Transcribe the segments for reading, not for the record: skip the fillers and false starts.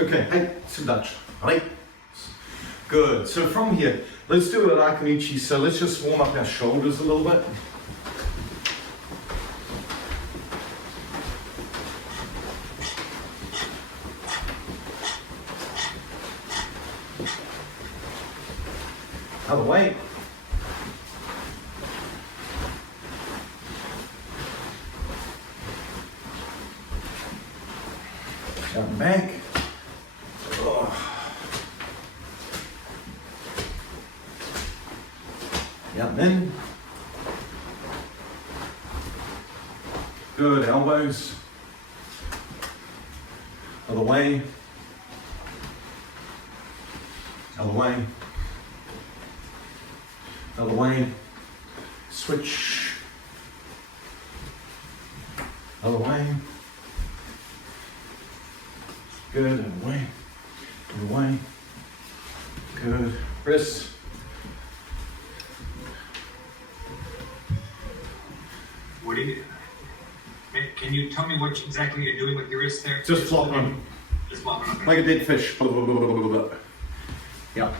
Okay, hey, some Dutch, right? Good, so from here, let's do Uraken Uchi. So let's just warm up our shoulders a little bit. Other way. Out and back. Out and in. Good, elbows. Other way. Other way. Other way. Switch. Other way. Good, other way. Other way. Good. Wrist. What do you? Can you tell me what exactly you're doing with your wrist there? Just flopping them. Just flopping them. Like a dead fish. Blah, blah, blah, blah, blah, blah. Yeah.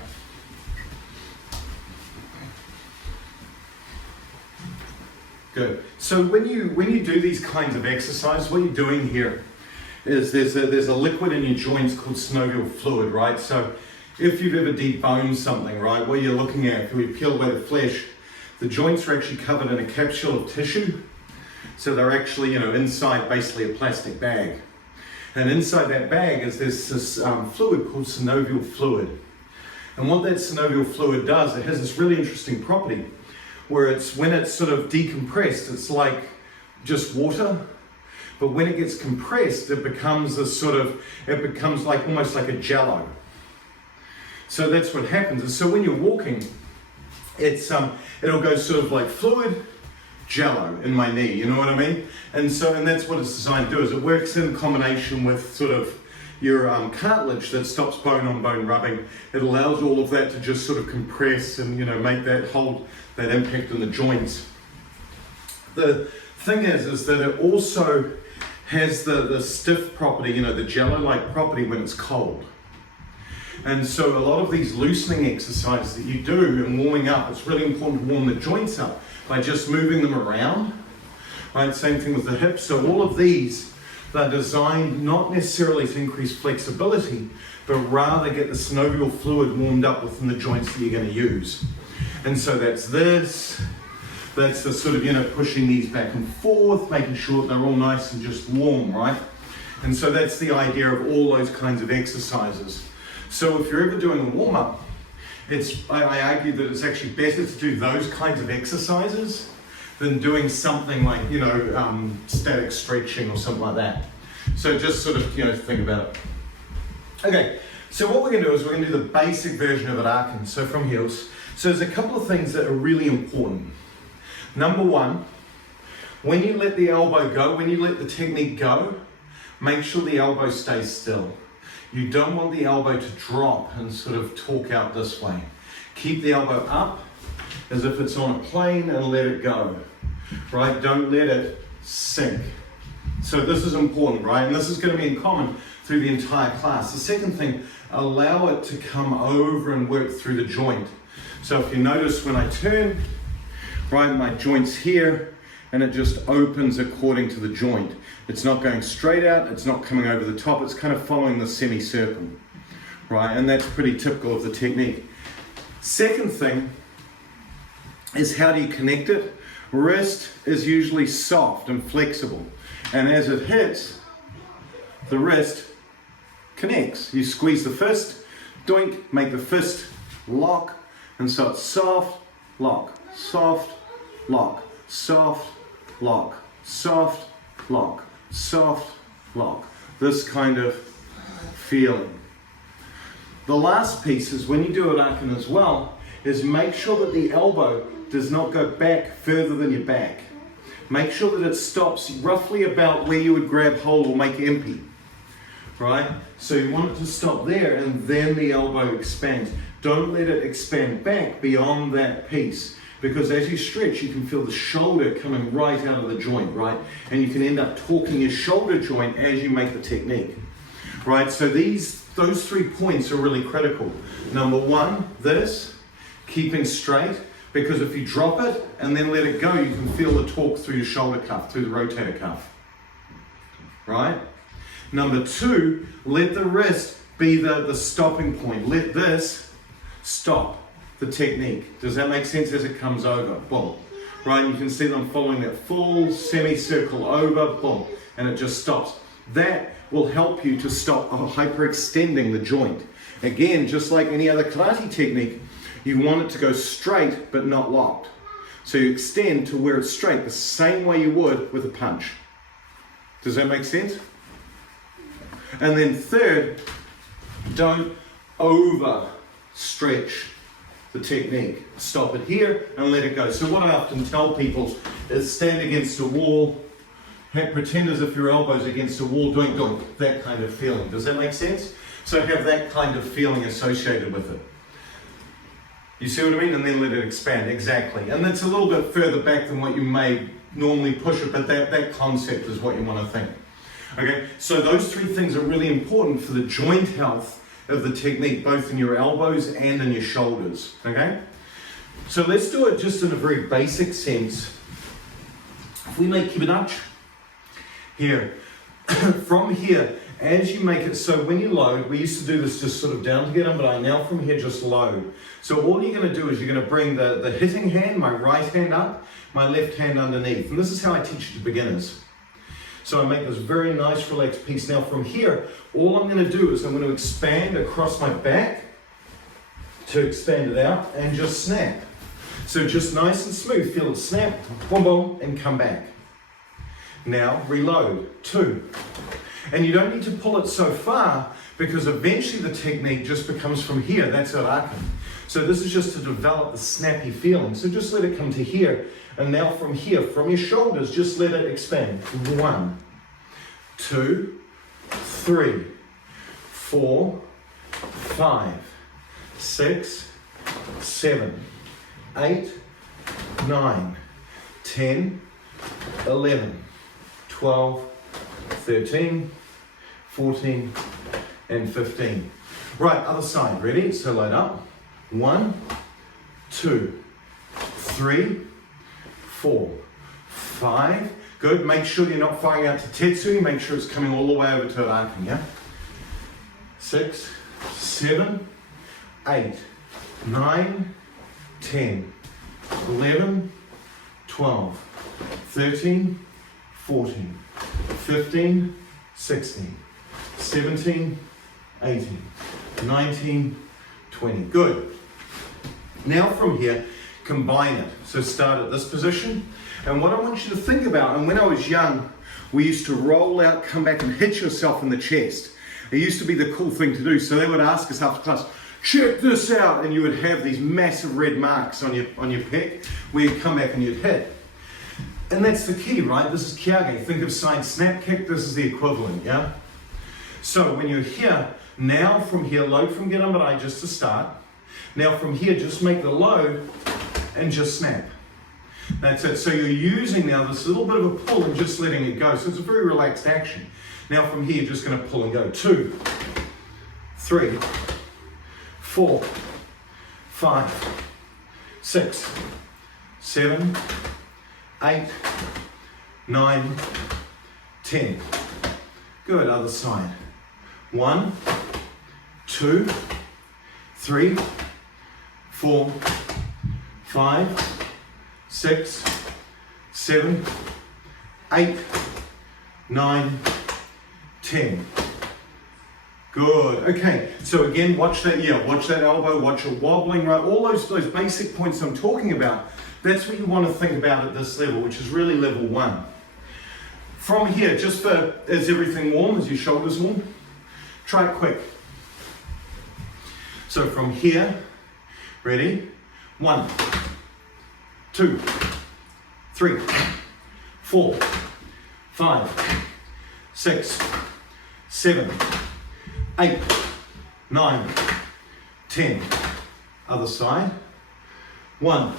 Good. So when you do these kinds of exercises, what you're doing here is there's a liquid in your joints called synovial fluid, right? So if you've ever deboned something, right, what you're looking at, if we peel away the flesh, the joints are actually covered in a capsule of tissue. So they're actually, inside basically a plastic bag. And inside that bag is this fluid called synovial fluid. And what that synovial fluid does, it has this really interesting property where when it's sort of decompressed, it's like just water. But when it gets compressed, it becomes like almost like a jello. So that's what happens. And so when you're walking, it'll go sort of like fluid, jello in my knee, you know what I mean? And that's what it's designed to do, is it works in combination with sort of your cartilage that stops bone on bone rubbing. It allows all of that to just sort of compress and make that hold that impact in the joints. The thing is that it also has the stiff property, the jello-like property when it's cold. And so a lot of these loosening exercises that you do and warming up, it's really important to warm the joints up by just moving them around. Right, same thing with the hips. So all of these, they're designed not necessarily to increase flexibility, but rather get the synovial fluid warmed up within the joints that you're going to use. And so that's the sort of, pushing these back and forth, making sure that they're all nice and just warm, right? And so that's the idea of all those kinds of exercises. So if you're ever doing a warm-up, I argue that it's actually better to do those kinds of exercises than doing something like, static stretching or something like that. So just sort of, think about it. Okay, so what we're going to do is we're going to do the basic version of Uraken, so from heels. So there's a couple of things that are really important. Number one, when you let the elbow go, when you let the technique go, make sure the elbow stays still. You don't want the elbow to drop and sort of torque out this way. Keep the elbow up as if it's on a plane and let it go, right? Don't let it sink. So this is important, right? And this is going to be in common through the entire class. The second thing, allow it to come over and work through the joint. So if you notice when I turn, right, my joint's here, and it just opens according to the joint. It's not going straight out, it's not coming over the top, it's kind of following the semicircle, right? And that's pretty typical of the technique. Second thing is, how do you connect it? Wrist is usually soft and flexible, and as it hits, the wrist connects. You squeeze the fist, doink, make the fist lock, and so it's soft, lock, soft, lock, soft, lock, soft, lock, soft, lock. This kind of feeling. The last piece is, when you do Uraken as well, is make sure that the elbow does not go back further than your back. Make sure that it stops roughly about where you would grab hold or make empty, right? So you want it to stop there, and then the elbow expands. Don't let it expand back beyond that piece, because as you stretch, you can feel the shoulder coming right out of the joint, right? And you can end up torquing your shoulder joint as you make the technique, right? So those those 3 points are really critical. Number one, this, keeping straight, because if you drop it and then let it go, you can feel the torque through your shoulder cuff, through the rotator cuff, right? Number two, let the wrist be the stopping point. Let this stop the technique. Does that make sense as it comes over? Boom. Right, you can see them following that full semicircle over, boom, and it just stops. That will help you to stop hyperextending the joint. Again, just like any other karate technique, you want it to go straight but not locked. So you extend to where it's straight, the same way you would with a punch. Does that make sense? And then third, don't overstretch the technique. Stop it here and let it go. So what I often tell people is stand against a wall, pretend as if your elbow's against a wall, doing that kind of feeling. Does that make sense? So have that kind of feeling associated with it. You see what I mean? And then let it expand, exactly. And that's a little bit further back than what you may normally push it, but that concept is what you want to think. Okay, so those 3 things are really important for the joint health of the technique, both in your elbows and in your shoulders, okay? So let's do it just in a very basic sense. If we make kibadachi here, from here, as you make it, so when you load, we used to do this just sort of down to get in, but I now from here just load. So all you're going to do is you're going to bring the hitting hand, my right hand up, my left hand underneath. And this is how I teach it to beginners. So I make this very nice relaxed piece. Now from here, all I'm going to do is I'm going to expand across my back to expand it out and just snap. So just nice and smooth, feel it snap, boom, boom, and come back. Now reload, 2. And you don't need to pull it so far because eventually the technique just becomes from here, that's Uraken. So this is just to develop the snappy feeling. So just let it come to here. And now from here, from your shoulders, just let it expand. 1, 2, 3, 4, 5, 6, 7, 8, 9, 10, 11, 12, 13, 14, and 15. Right, other side, ready? So load up. 1, 2, 3, 4, 5. Good, make sure you're not firing out to Tetsui, make sure it's coming all the way over to Uraken, yeah? 6, 7, 8, 9, 10, 11, 12, 13, 14, 15, 16, 17, 18, 19, 20. Good. Now from here, combine it. So start at this position. And what I want you to think about, and when I was young, we used to roll out, come back and hit yourself in the chest. It used to be the cool thing to do. So they would ask us after class, check this out. And you would have these massive red marks on your pec where you'd come back and you'd hit. And that's the key, right? This is kyage. Think of side snap kick. This is the equivalent, yeah? So when you're here, now from here, load from Gerambarai just to start. Now from here, just make the load and just snap. That's it. So you're using now this little bit of a pull and just letting it go. So it's a very relaxed action. Now from here, you're just going to pull and go. 2, 3, 4, 5, 6, 7, 8, 9, 10. Good, other side. 1, 2, 3, 4, 5, 6, 7, 8, 9, 10. Good. Okay, so again, watch that, watch that elbow, watch it wobbling, right? All those basic points I'm talking about, that's what you want to think about at this level, which is really level 1. From here, just for, is everything warm? Is your shoulders warm? Try it quick. So from here, ready? 1, 2, 3, 4, 5, 6, 7, 8, 9, 10. Other side. 1,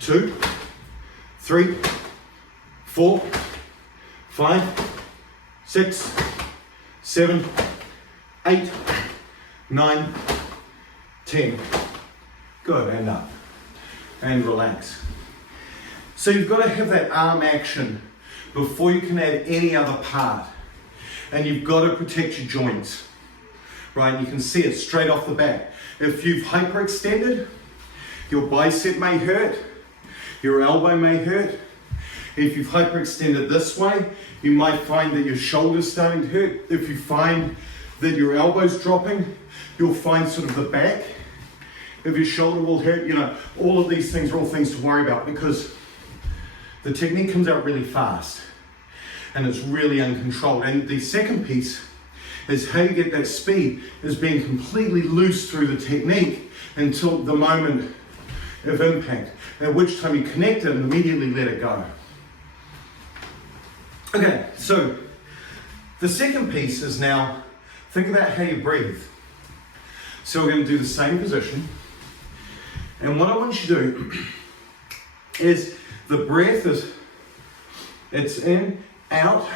2, 3, 4, 5, 6, 7, 8, 9, 10. Good, and up. And relax. So you've got to have that arm action before you can add any other part. And you've got to protect your joints. Right, you can see it straight off the bat. If you've hyperextended, your bicep may hurt, your elbow may hurt. If you've hyperextended this way, you might find that your shoulder's starting to hurt. If you find that your elbow's dropping, you'll find sort of the back of your shoulder will hurt. You know, all of these things are all things to worry about because the technique comes out really fast and it's really uncontrolled. And the second piece is how you get that speed is being completely loose through the technique until the moment of impact, at which time you connect it and immediately let it go. Okay, so the second piece is now, think about how you breathe. So we're going to do the same position. And what I want you to do is the breath is, it's in, out.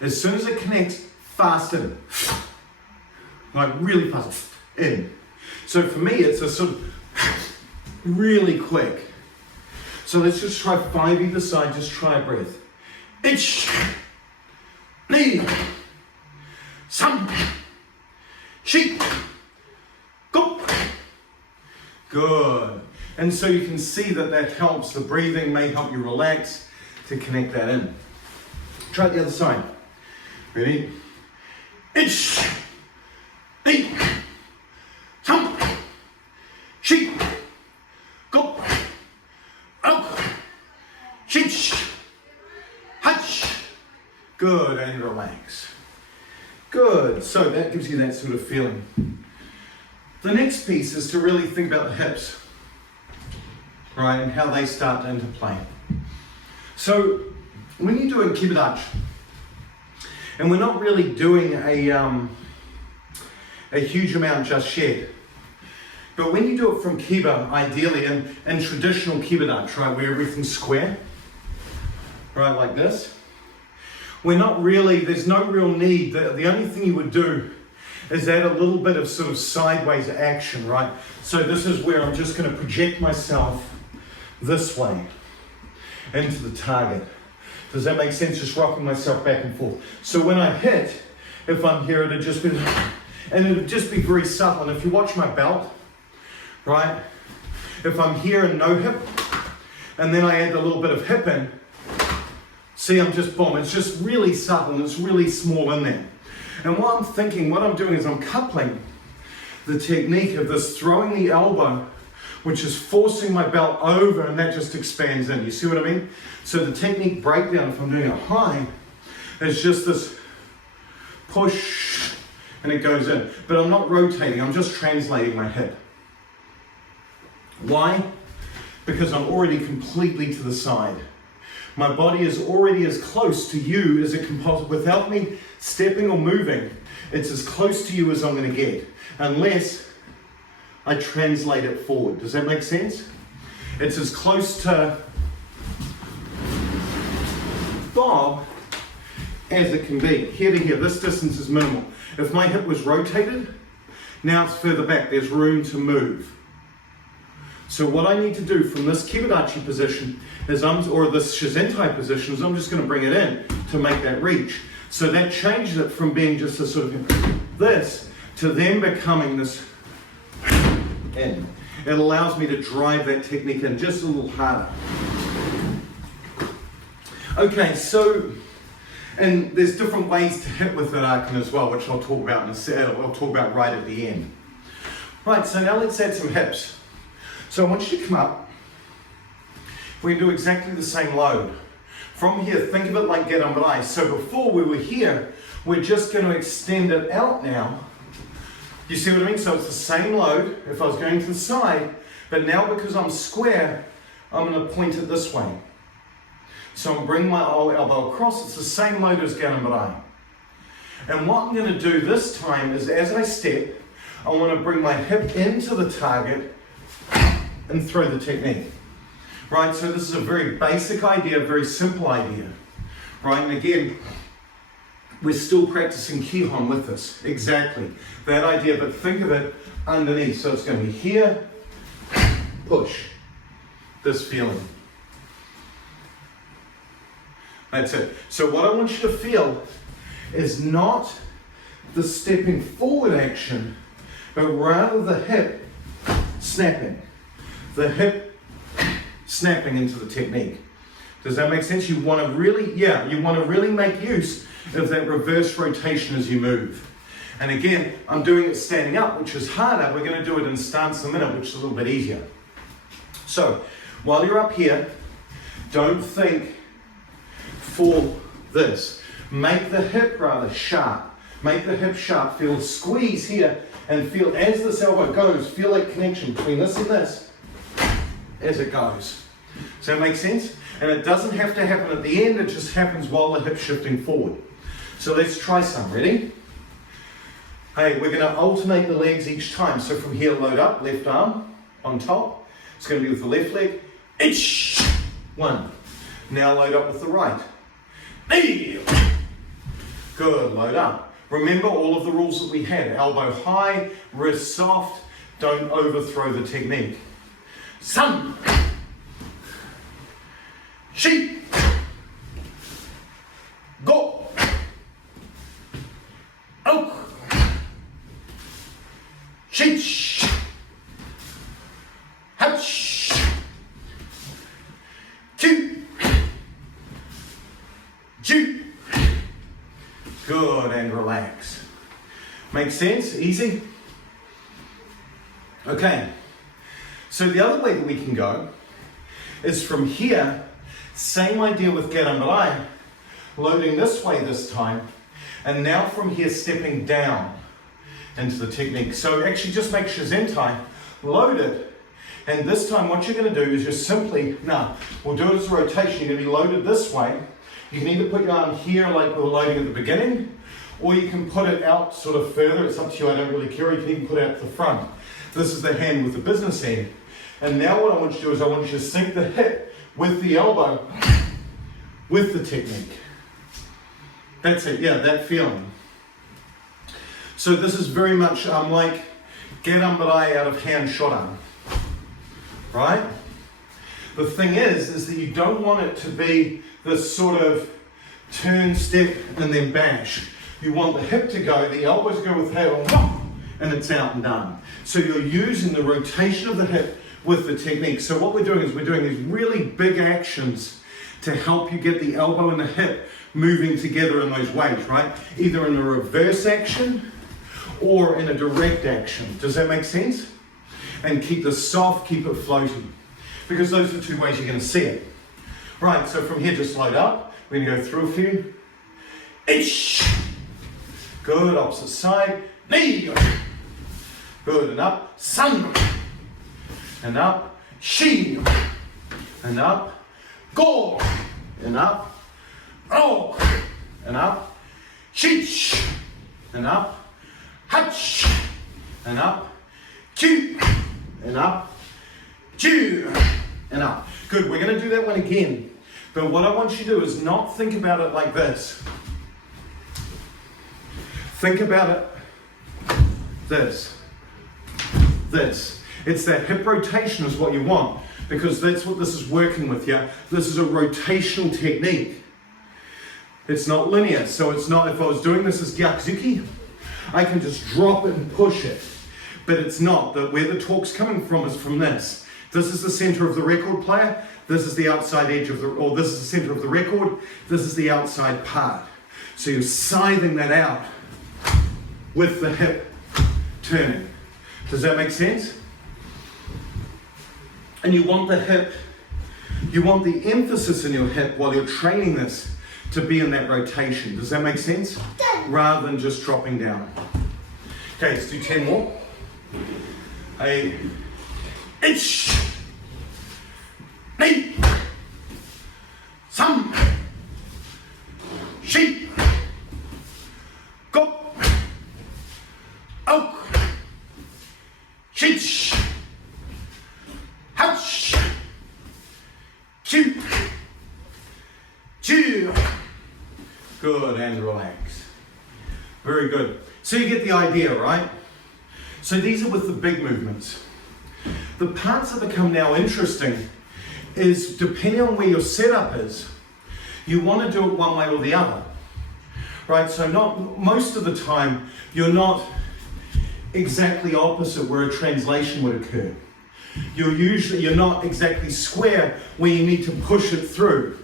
As soon as it connects, fast in. Like really fast, in. So for me, it's a sort of really quick. So let's just try 5 either side, just try a breath. Ich, ni, sam, shi, go. Good. And so you can see that that helps. The breathing may help you relax to connect that in. Try it the other side. Ready? Ich, ni, sam, shi, go, out, shi. Good, and relax. Good, so that gives you that sort of feeling. The next piece is to really think about the hips, right, and how they start to interplay. So when you're doing kibadachi, and we're not really doing a huge amount just yet, but when you do it from kiba, ideally, in traditional kibadachi, right, where everything's square, right, like this, we're not really, there's no real need. The only thing you would do is add a little bit of sort of sideways action, right? So this is where I'm just going to project myself this way into the target. Does that make sense? Just rocking myself back and forth. So when I hit, if I'm here, it'd just be, and it'd just be very subtle. And if you watch my belt, right? If I'm here and no hip, and then I add a little bit of hip in, see, I'm just, boom, it's just really subtle and it's really small in there. And what I'm thinking, what I'm doing is I'm coupling the technique of this throwing the elbow, which is forcing my belt over, and that just expands in. You see what I mean? So the technique breakdown, if I'm doing it high, is just this push, and it goes in. But I'm not rotating, I'm just translating my hip. Why? Because I'm already completely to the side. My body is already as close to you as it can possibly, without me stepping or moving, it's as close to you as I'm going to get, unless I translate it forward. Does that make sense? It's as close to Bob as it can be. Here to here, this distance is minimal. If my hip was rotated, now it's further back, there's room to move. So what I need to do from this kibadachi position is or this shizentai position is I'm just going to bring it in to make that reach. So that changes it from being just a sort of this to then becoming this in. It allows me to drive that technique in just a little harder. Okay, so, and there's different ways to hit with Uraken as well, which I'll talk about in a set. I'll talk about right at the end. Right, so now let's add some hips. So I want you to come up. We're going to do exactly the same load. From here, think of it like gerambai. So before we were here, we're just going to extend it out now. You see what I mean? So it's the same load if I was going to the side, but now because I'm square, I'm going to point it this way. So I'm bringing my elbow across. It's the same load as gerambai. And what I'm going to do this time is as I step, I want to bring my hip into the target and throw the technique. Right, so this is a very basic idea, a very simple idea. Right, and again, we're still practicing Kihon with this. Exactly. That idea, but think of it underneath. So it's going to be here, push. This feeling. That's it. So what I want you to feel is not the stepping forward action, but rather the hip snapping. The hip snapping into the technique. Does that make sense? You want to really, you want to really make use of that reverse rotation as you move. And again, I'm doing it standing up, which is harder. We're going to do it in stance in a minute, which is a little bit easier. So, while you're up here, don't think for this. Make the hip rather sharp. Make the hip sharp. Feel a squeeze here and feel as this elbow goes, feel that connection between this and this as it goes. Does that make sense? And it doesn't have to happen at the end, it just happens while the hip's shifting forward. So let's try some. Ready? Hey, we're going to alternate the legs each time. So from here, load up, left arm on top. It's going to be with the left leg. Each one. Now load up with the right. Good, load up. Remember all of the rules that we had. Elbow high, wrist soft, don't overthrow the technique. Sun. Shi. Go. Oak. Shich. Hutch. Two. Ju. Good, and relax. Make sense? Easy? Okay. So the other way that we can go is from here, same idea with Garambarai, loading this way this time, and now from here stepping down into the technique. So actually just make Shizentai, load it, and this time what you're going to do is just simply, we'll do it as a rotation. You're going to be loaded this way. You can either put your arm here like we were loading at the beginning, or you can put it out sort of further. It's up to you, I don't really care. You can even put it out to the front. This is the hand with the business end. And now what I want you to do is I want you to sync the hip with the elbow, with the technique. That's it, that feeling. So this is very much like Garambarai out of hand shodan, right? The thing is that you don't want it to be this sort of turn, step, and then bash. You want the hip to go, the elbows go with head on, and it's out and done. So you're using the rotation of the hip with the technique. So what we're doing is we're doing these really big actions to help you get the elbow and the hip moving together in those ways, right? Either in a reverse action or in a direct action. Does that make sense? And keep this soft, keep it floating. Because those are the two ways you're going to see it. Right, so from here just load up. We're going to go through a few. Ish. Good, opposite side. Knee. Good, and up. Sun. And up. Shi. And up. Go. And up. Ro. And up. Shich. And up. Hutch. And up. Chu. And up. Chu. And up. Good, we're going to do that one again. But what I want you to do is not think about it like this. Think about it this. It's that hip rotation is what you want, because that's what this is working with, yeah? This is a rotational technique. It's not linear, so it's not, if I was doing this as Gyakuzuki, I can just drop it and push it. But it's not, where the torque's coming from is from this. This is the center of the record player, this is the outside edge of or this is the center of the record, this is the outside part. So you're scything that out with the hip turning. Does that make sense? And you want the hip, you want the emphasis in your hip while you're training this to be in that rotation. Does that make sense? Rather than just dropping down. Okay, let's do 10 more. A inch. Knee. Some. Sheep. Go. Oak. Shich. Hutch. Chew. Chew. Good, and relax. Very good. So you get the idea, right? So these are with the big movements. The parts that become now interesting is depending on where your setup is, you want to do it one way or the other, right? So not most of the time you're not exactly opposite where a translation would occur. You're not exactly square where you need to push it through.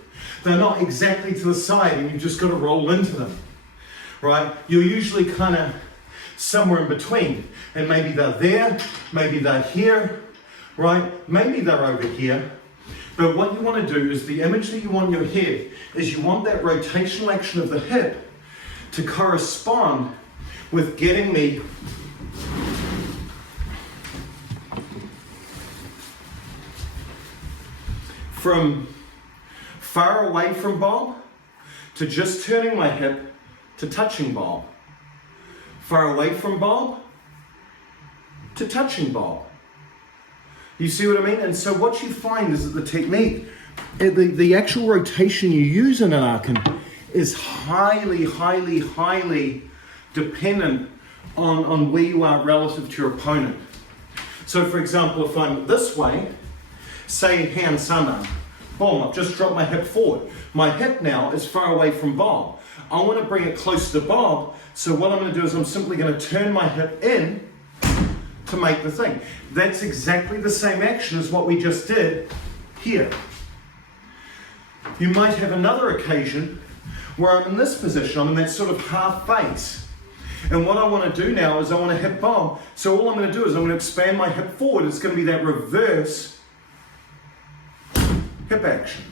They're not exactly to the side and you've just got to roll into them, right? You're usually kind of somewhere in between, and maybe they're there, maybe they're here, right? Maybe they're over here. But what you want to do is the image that you want in your head is you want that rotational action of the hip to correspond with getting me from far away from bob to just turning my hip to touching bob. Far away from bob to touching bob. You see what I mean? And so what you find is that the technique, the actual rotation you use in an Uraken is highly, highly, highly dependent on where you are relative to your opponent. So for example, if I'm this way, say hand sana, boom, I've just dropped my hip forward. My hip now is far away from bob. I want to bring it close to bob, so what I'm going to do is I'm simply going to turn my hip in to make the thing. That's exactly the same action as what we just did here. You might have another occasion where I'm in this position, I'm in that sort of half face. And what I want to do now is I want to hip bob, so all I'm going to do is I'm going to expand my hip forward. It's going to be that reverse hip action.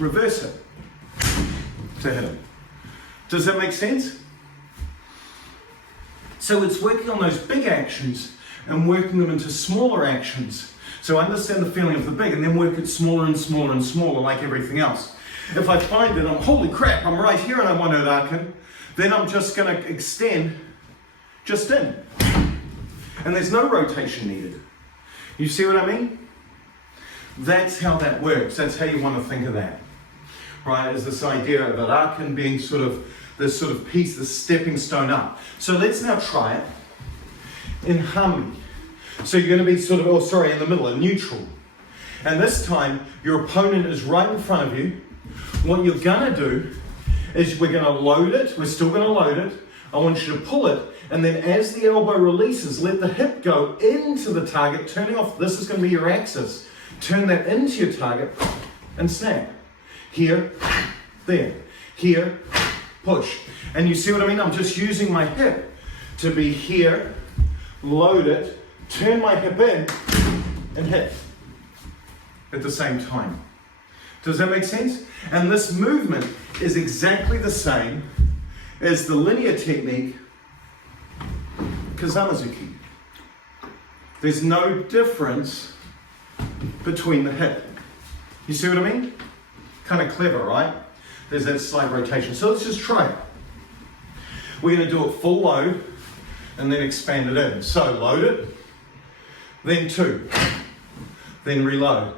Reverse it to hit him. Does that make sense? So it's working on those big actions and working them into smaller actions. So understand the feeling of the big and then work it smaller and smaller and smaller like everything else. If I find that holy crap, I'm right here and I want Uraken, then I'm just going to extend just in. And there's no rotation needed. You see what I mean? That's how that works. That's how you want to think of that. Right, is this idea of Uraken being sort of this sort of piece, this stepping stone up. So let's now try it in harmony. So you're going to be sort of, in the middle, a neutral. And this time, your opponent is right in front of you. What you're going to do is we're going to load it. We're still going to load it. I want you to pull it. And then as the elbow releases, let the hip go into the target, turning off. This is going to be your axis. Turn that into your target and snap. Here, there, here, push. And you see what I mean? I'm just using my hip to be here, load it, turn my hip in, and hit at the same time. Does that make sense? And this movement is exactly the same as the linear technique, Kazamazuki. There's no difference between the hip. You see what I mean? Kind of clever, right? There's that slight rotation. So let's just try it. We're going to do it full load and then expand it in. So load it, then 2, then reload,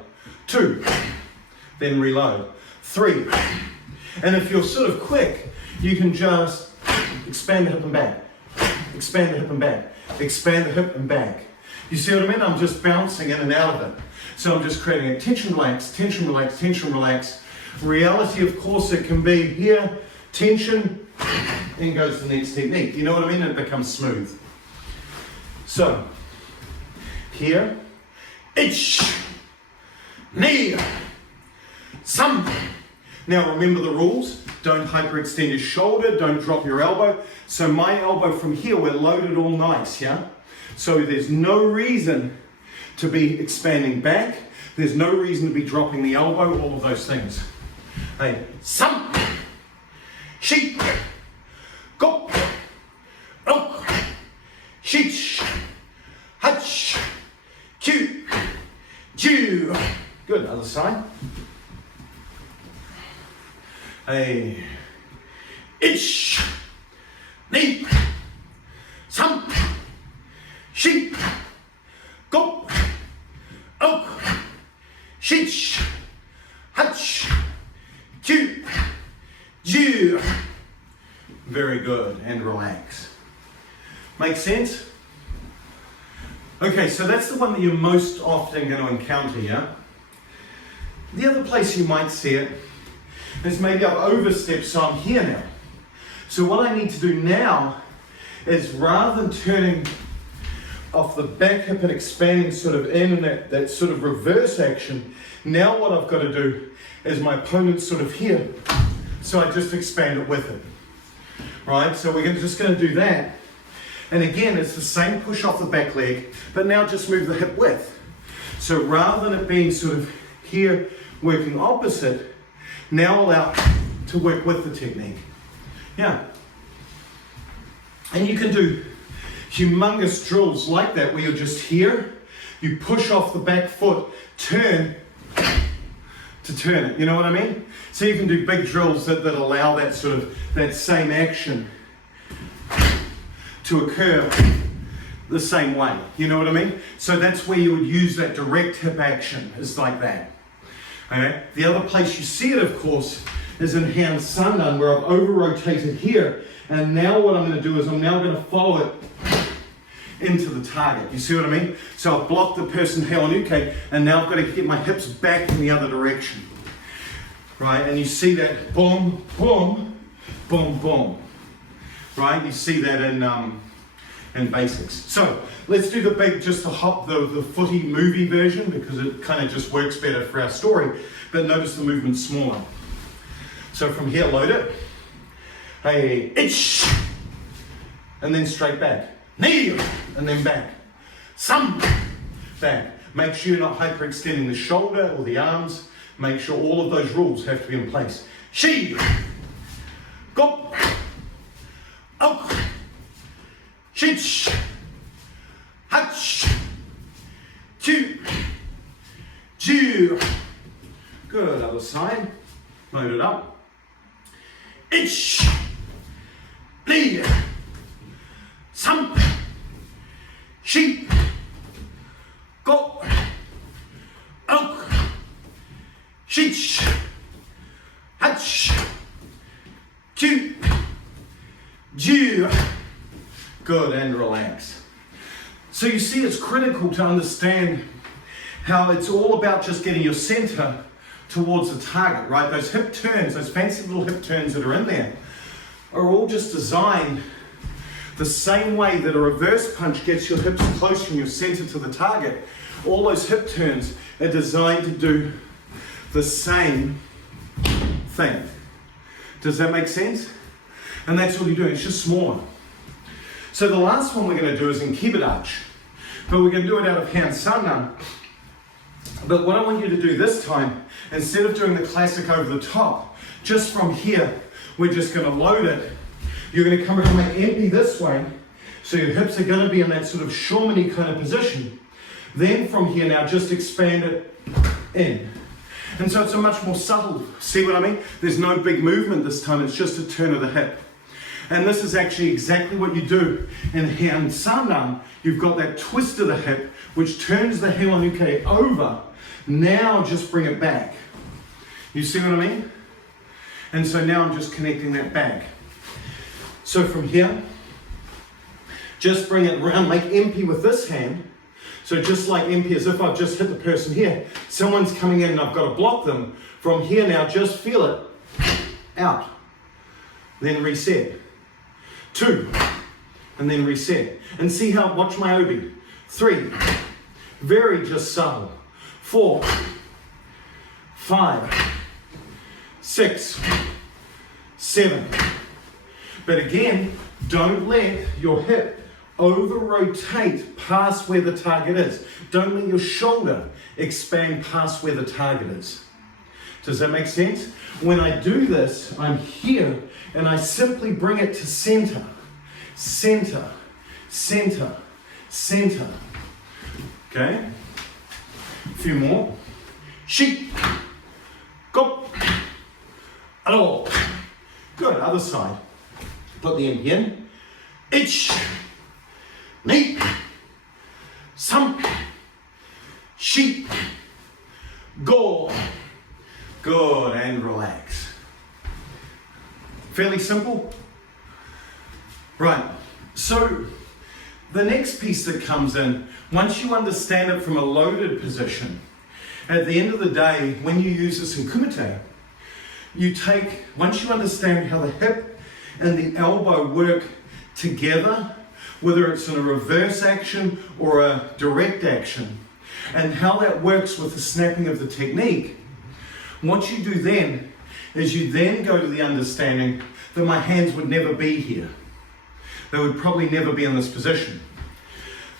2, then reload, 3. And if you're sort of quick, you can just expand the hip and back, expand the hip and back, expand the hip and back. You see what I mean? I'm just bouncing in and out of it. So I'm just creating a tension, relax, tension, relax, tension, relax. Reality, of course, it can be here, tension, then goes to the next technique. You know what I mean? It becomes smooth. So, here, ich, ni, sam. Now remember the rules. Don't hyperextend your shoulder, don't drop your elbow. So my elbow from here, we're loaded all nice, yeah? So there's no reason to be expanding back. There's no reason to be dropping the elbow, all of those things. Hey, sam, shi, go, ok, shich, hach, chu, ju. Good, other side. Hey, ich, ni, sam, shi, go, ok, shich, hach, Q, Ju. Ju. Very good, and relax. Make sense? Okay, so that's the one that you're most often going to encounter, yeah? The other place you might see it is maybe I've overstepped, so I'm here now. So what I need to do now is rather than turning off the back hip and expanding sort of in and that sort of reverse action, now what I've got to do is my opponent's sort of here, so I just expand it with it. Right, so we're just going to do that. And again, it's the same push off the back leg, but now just move the hip width. So rather than it being sort of here working opposite, now allow to work with the technique. Yeah. And you can do humongous drills like that where you're just here, you push off the back foot, turn to turn it. You know what I mean? So you can do big drills that allow that sort of, that same action to occur the same way. You know what I mean? So that's where you would use that direct hip action, is like that. Okay? The other place you see it, of course, is in hand sandan, where I've over-rotated here, and now what I'm going to do is I'm now going to follow it into the target. You see what I mean? So I've blocked the person Uchi, and now I've got to get my hips back in the other direction. Right? And you see that boom, boom, boom, boom. Right? You see that in basics. So let's do the big, just the footy movie version, because it kind of just works better for our story. But notice the movement's smaller. So from here, load it. Hey, itch, and then straight back. Knee, and then back. Some, back. Make sure you're not hyperextending the shoulder or the arms. Make sure all of those rules have to be in place. She, go, up, shich, hutch, two, ju. Good, other side. Load it up. Itch, knee, some, sheep, go, oak, sheech, hutch, two, ju. Good, and relax. So you see, it's critical to understand how it's all about just getting your center towards the target, right? Those hip turns, those fancy little hip turns that are in there, are all just designed the same way that a reverse punch gets your hips close from your center to the target. All those hip turns are designed to do the same thing. Does that make sense? And that's what you're doing, it's just smaller. So the last one we're going to do is in kibadachi, but we're going to do it out of hand sandan. But what I want you to do this time, instead of doing the classic over the top, just from here, we're just going to load it. You're going to come around and empty this way, so your hips are going to be in that sort of shormany kind of position. Then from here now, just expand it in. And so it's a much more subtle, see what I mean? There's no big movement this time, it's just a turn of the hip. And this is actually exactly what you do in hand sandan. You've got that twist of the hip, which turns the Uchi over. Now just bring it back. You see what I mean? And so now I'm just connecting that back. So from here, just bring it around, make MP with this hand. So just like MP, as if I've just hit the person here. Someone's coming in and I've got to block them. From here now, just feel it out. Then reset. 2, and then reset. And see how, watch my obi. 3, very just subtle. 4, 5, 6, 7. But again, don't let your hip over-rotate past where the target is. Don't let your shoulder expand past where the target is. Does that make sense? When I do this, I'm here, and I simply bring it to center. Center, center, center. Okay? A few more. Sheep. Go. Hello. Good, other side. Put the end in. Itch. Knee. Some. Sheep. Go. Good, and relax. Fairly simple? Right, so the next piece that comes in, once you understand it from a loaded position, at the end of the day, when you use this in kumite, once you understand how the hip and the elbow work together, whether it's in a reverse action or a direct action, and how that works with the snapping of the technique, what you do then is you then go to the understanding that my hands would never be here. They would probably never be in this position.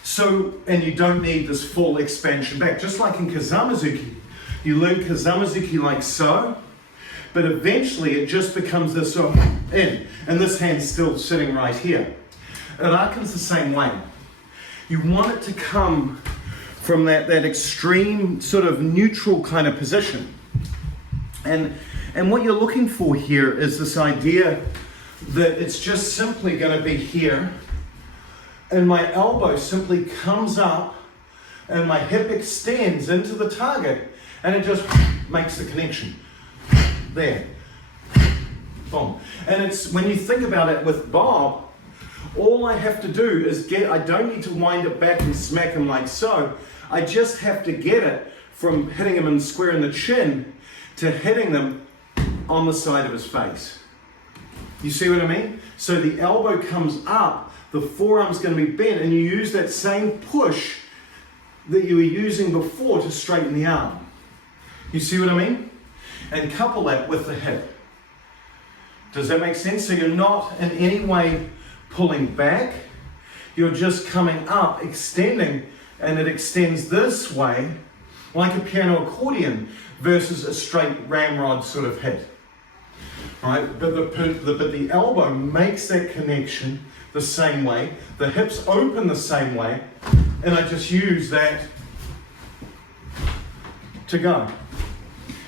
So, and you don't need this full expansion back. Just like in Kazamazuki, you learn Kazamazuki like so, but eventually it just becomes this in, and this hand's still sitting right here. Uraken's the same way. You want it to come from that extreme sort of neutral kind of position. And what you're looking for here is this idea that it's just simply going to be here, and my elbow simply comes up and my hip extends into the target, and it just makes the connection. There. Boom. And it's, when you think about it with Bob, all I have to do is I don't need to wind it back and smack him like so. I just have to get it from hitting him in square in the chin to hitting them on the side of his face. You see what I mean? So the elbow comes up, the forearm's going to be bent, and you use that same push that you were using before to straighten the arm. You see what I mean? And couple that with the hip. Does that make sense? So you're not in any way pulling back, you're just coming up, extending, and it extends this way, like a piano accordion versus a straight ramrod sort of hit. Right? But the elbow makes that connection the same way, the hips open the same way, and I just use that to go.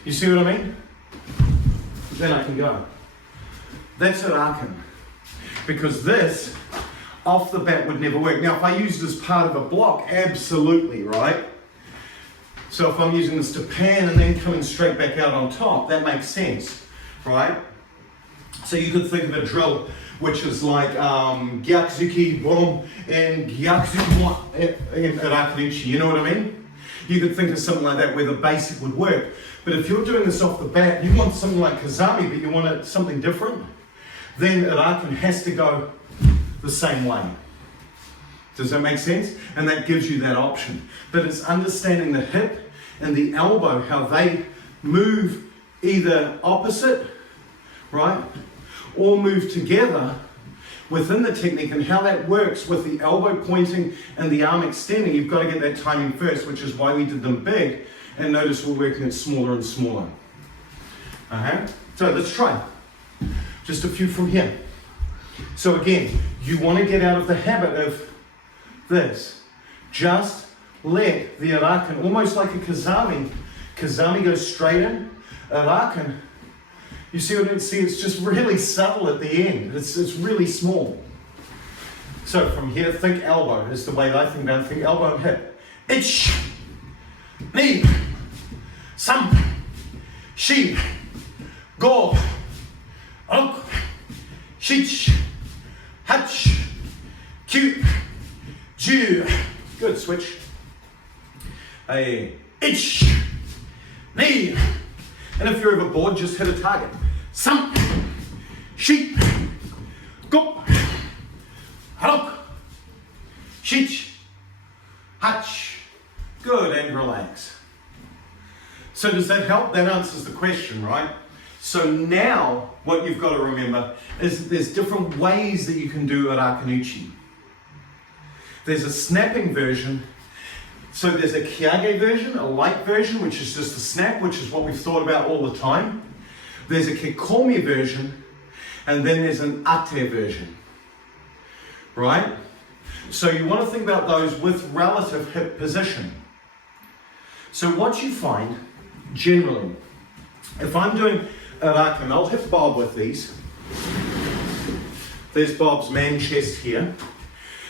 You see what I mean? Then I can go. That's Uraken. Because this, off the bat, would never work. Now, if I use this part of a block, absolutely, right? So if I'm using this to pan and then coming straight back out on top, that makes sense, right? So you could think of a drill which is like Gyakuzuki, boom, and Gyakuzuki and Uraken Uchi, you know what I mean? You could think of something like that where the basic would work. But if you're doing this off the bat, you want something like Kazami, but you want it something different, then Uraken has to go the same way. Does that make sense? And that gives you that option. But it's understanding the hip and the elbow, how they move either opposite, right, or move together within the technique, and how that works with the elbow pointing and the arm extending. You've got to get that timing first, which is why we did them big, and notice we're working it smaller and smaller. So let's try. Just a few from here. So again, you want to get out of the habit of this. Just let the Uraken, almost like a Kazami. Kazami goes straight in. Uraken, you see what I see? It's just really subtle at the end. It's really small. So from here, think elbow is the way I think about it. Think elbow and hip. Ich, ni, sam, shi, go, ok, shich, hach, kyu, ju. Good, switch. Ich, ni. And if you're ever bored, just hit a target. Sam, shi, go, ok, shich, hach. Good, and relax. So does that help? That answers the question, right? So now what you've got to remember is that there's different ways that you can do Uraken Uchi. There's a snapping version. So there's a kyage version, a light version, which is just a snap, which is what we've thought about all the time. There's a kikomi version, and then there's an ate version, right? So you want to think about those with relative hip position. So what you find, generally, if I'm doing Uraken, I'll hit Bob with these. There's Bob's man chest here.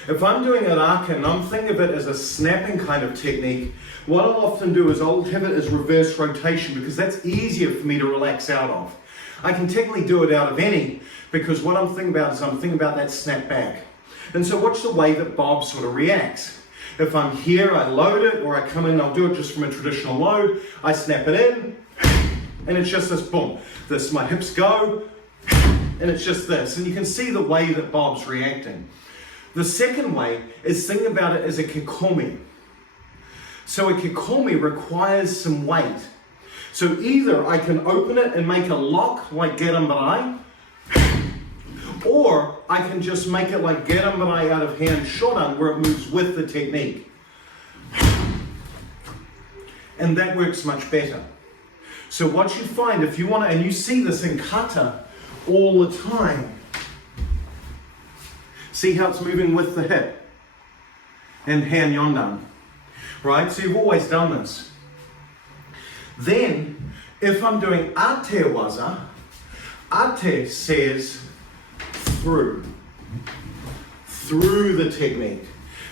If I'm doing Uraken, I'm thinking of it as a snapping kind of technique. What I'll often do is I'll have it as reverse rotation because that's easier for me to relax out of. I can technically do it out of any because what I'm thinking about is I'm thinking about that snap back. And so watch the way that Bob sort of reacts. If I'm here, I load it, or I come in, I'll do it just from a traditional load. I snap it in, and it's just this boom. This, my hips go, and it's just this. And you can see the way that Bob's reacting. The second way is think about it as a kikomi. So a kikomi requires some weight. So either I can open it and make a lock like gerambarai, or I can just make it like gerambarai out of hand shodan where it moves with the technique. And that works much better. So what you find if you want to, and you see this in kata all the time, see how it's moving with the hip and hand yondan, right? So you've always done this. Then, if I'm doing ate waza, ate says through the technique.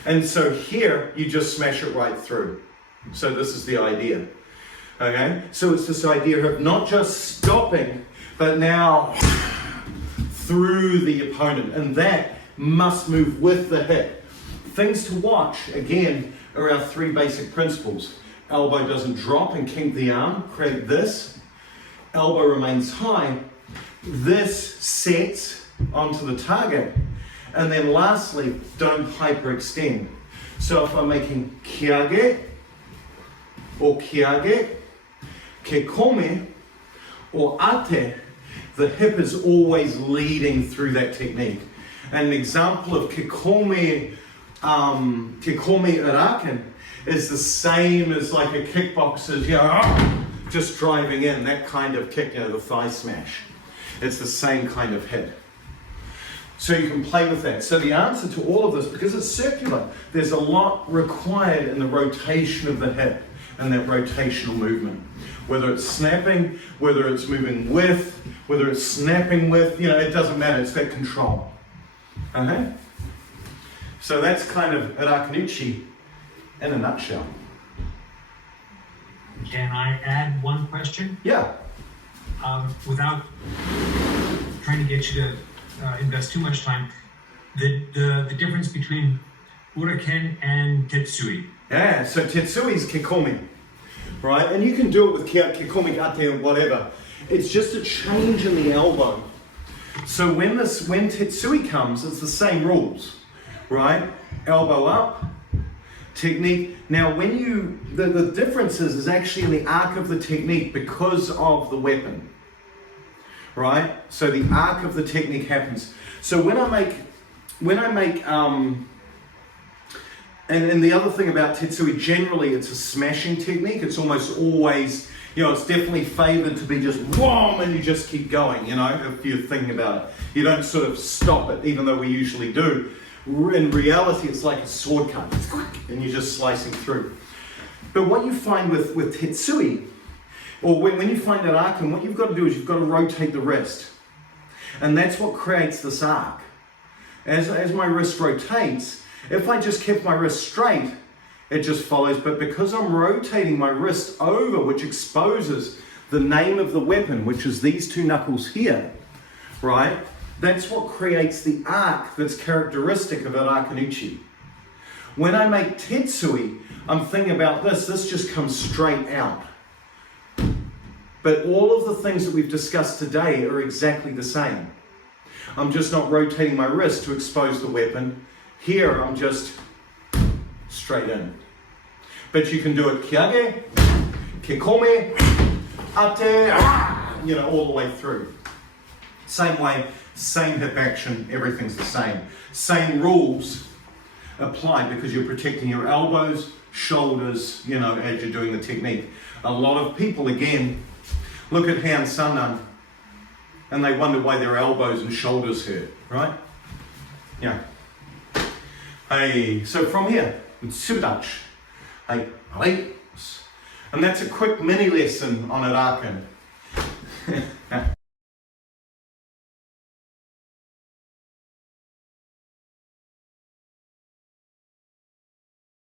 And so here, you just smash it right through. So this is the idea, okay? So it's this idea of not just stopping, but now through the opponent. And that must move with the hip. Things to watch, again, are our three basic principles. Elbow doesn't drop and kink the arm, create this. Elbow remains high. This sets onto the target. And then lastly, don't hyperextend. So if I'm making kiage, or kiage, kekome, or ate, the hip is always leading through that technique. And an example of kekome Uraken is the same as like a kickboxer's, just driving in, that kind of kick, the thigh smash. It's the same kind of hit. So you can play with that. So the answer to all of this, because it's circular, there's a lot required in the rotation of the hip and that rotational movement. Whether it's snapping, whether it's moving with, whether it's snapping with, it doesn't matter, it's that control. Okay? So that's kind of Uraken Uchi in a nutshell. Can I add one question? Yeah. Without trying to get you to invest too much time, the difference between Uraken and Tetsui. Yeah, so Tetsui is kikomi, right? And you can do it with kikomi, ate, or whatever. It's just a change in the elbow. So when Tetsui comes, it's the same rules, right? Elbow up, technique. Now when the difference is actually in the arc of the technique because of the weapon, right? So the arc of the technique happens. So when I make, and the other thing about Tetsui, generally it's a smashing technique. It's almost always, it's definitely favored to be just wham, and you just keep going, if you're thinking about it. You don't sort of stop it, even though we usually do. In reality, it's like a sword cut, and you're just slicing through. But what you find with Tetsui, or when you find that Uraken, what you've got to do is you've got to rotate the wrist. And that's what creates this arc. As my wrist rotates, if I just kept my wrist straight, it just follows. But because I'm rotating my wrist over, which exposes the name of the weapon, which is these two knuckles here, right? That's what creates the arc that's characteristic of Uraken Uchi. When I make Tetsui, I'm thinking about this just comes straight out. But all of the things that we've discussed today are exactly the same. I'm just not rotating my wrist to expose the weapon. Here, I'm just straight in. But you can do it kiage, kekome, ate, all the way through. Same way, same hip action, everything's the same. Same rules apply because you're protecting your elbows, shoulders, as you're doing the technique. A lot of people, again, look at hand sandan and they wonder why their elbows and shoulders hurt, right? Yeah. Hey, so from here, kibadachi. Hey, and that's a quick mini lesson on Uraken.